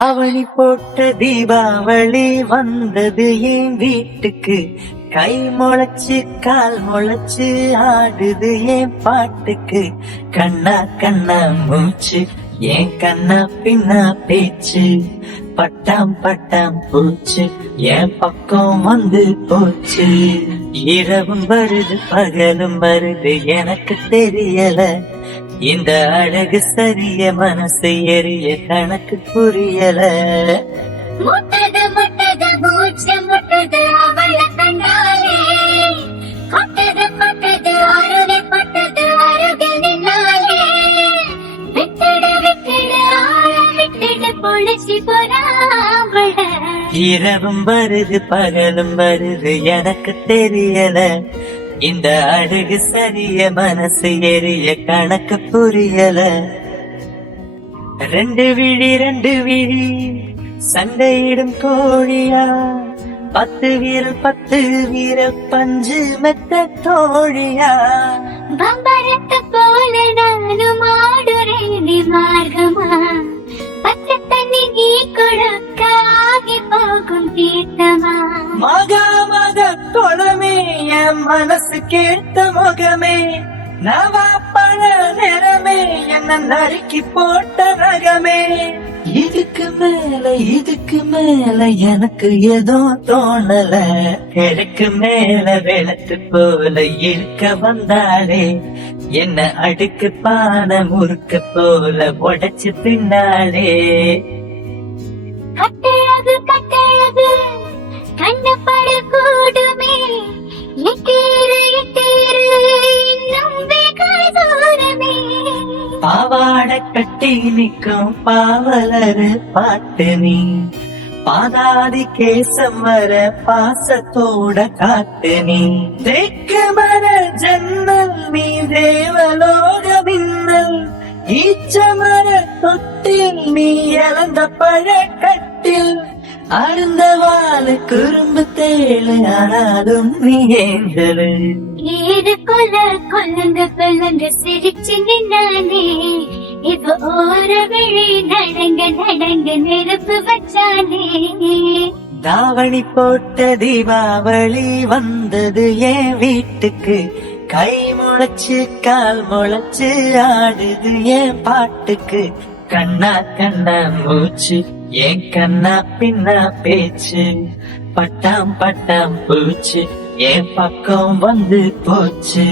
அவளி போட்ட தீபாவளி வந்தது என் வீட்டுக்கு. கை முளைச்சு கால் முளைச்சு ஆடுது என் பாட்டுக்கு. கண்ணா கண்ணா மூச்சு என் கண்ணா பின்னா பேச்சு. பட்டாம் பட்டாம் பூச்சு என் பக்கம் வந்து போச்சு. இரவும் வருது பகலும் வருது எனக்கு தெரியல. இந்த அழகு சரிய மனசு எரிய கணக்கு புரியல. முட்டது முட்டது மூச்சு முட்டது அவள கண்டாலே. கொட்டது கொட்டது அருளை பட்டது அருகில் நின்னாலே. விட்டுடு விட்டுடு ஆள விட்டுடு பொழிச்சு போறாவள. இரவும் வருது பகலும் வருது எனக்கு தெரியல. இந்த அழகு சரிய மனசு எரிய கணக்கு புரியல. ரெண்டு விழி சண்டையிடும் கோழியா. 10 வீரல் 10 வீர பஞ்சு மெத்த தோழியா. பம்பரத்தை போல நானும் ஆடுறேன் மார்க்கமா. பச்சை தண்ணி நீ கொடுக்க ஆகி போகும் தீர்த்தமா. மகா மக குளமே என் மனசு கேட்ட முகமே. நவா பழ நிறமே என்ன நறுக்கி போட்ட ரகமே. இதுக்கு மேல எனக்கு ஏதோ தோணல. எனக்கு மேல விளக்கு போல இருக்க வந்தாளே. என்ன அடுக்கு பான முறுக்கு போல உடைச்சு பின்னாலே. கட்டழகு கட்டழகு கண்ணப்பட கூடுமே. எட்டேறு எட்டேறு இன்னும் வெகு தூரமே. பாவாட கட்டி நிற்கும் பாவலரு பாட்டு நீ. பாதாதி கேசம் வர பாசத்தோட காட்டு நீ. தெற்கு மர ஜன்னல் நீ தேவலோக மின்னல். ஈச்சமர தொட்டில் நீ இழந்த பழக்கட்டில். அருந்தவால குறும்பு தேழு ஆனாலும் நீ ஏங்கலு. ஏது கொல்ல கொல்லந்து கொல்லந்து சிரிச்சு நின்னானே. இப்ப ஓர விழி நடங்க நடங்க நெருப்பு வச்சானே. தாவணி போட்ட தீபாவளி வந்தது என் வீட்டுக்கு. கை முளைச்சு கால் முளைச்சு ஆடுது என் பாட்டுக்கு. கண்ணா கண்ணா மூச்சு என் கண்ணா பின்னா பேச்சு. பட்டாம் பட்டாம் பூச்சு என் பக்கம் வந்து போச்சு.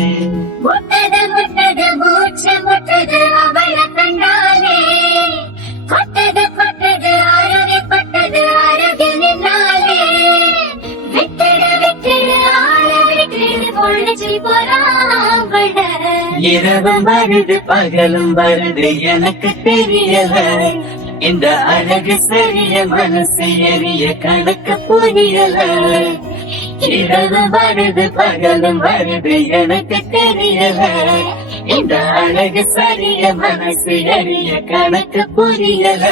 முட்டது முட்டது மூச்சு முட்டது அவள கண்டாலே. கொட்டது கொட்டது அருளை பட்டது அருகில் நின்னாலே. விட்டுடு விட்டுடு ஆள விட்டுடு பொழிச்சு போறாவள. இரவும் வருது பகலும் வருது எனக்கு தெரியல. இந்த அழகு சரிய மனசு எரிய கணக்கு புரியல. இரவு வருது பகலும் வருது எனக்கு தெரியல. இந்த அழகு சரிய மனசு எரிய கணக்கு புரியல.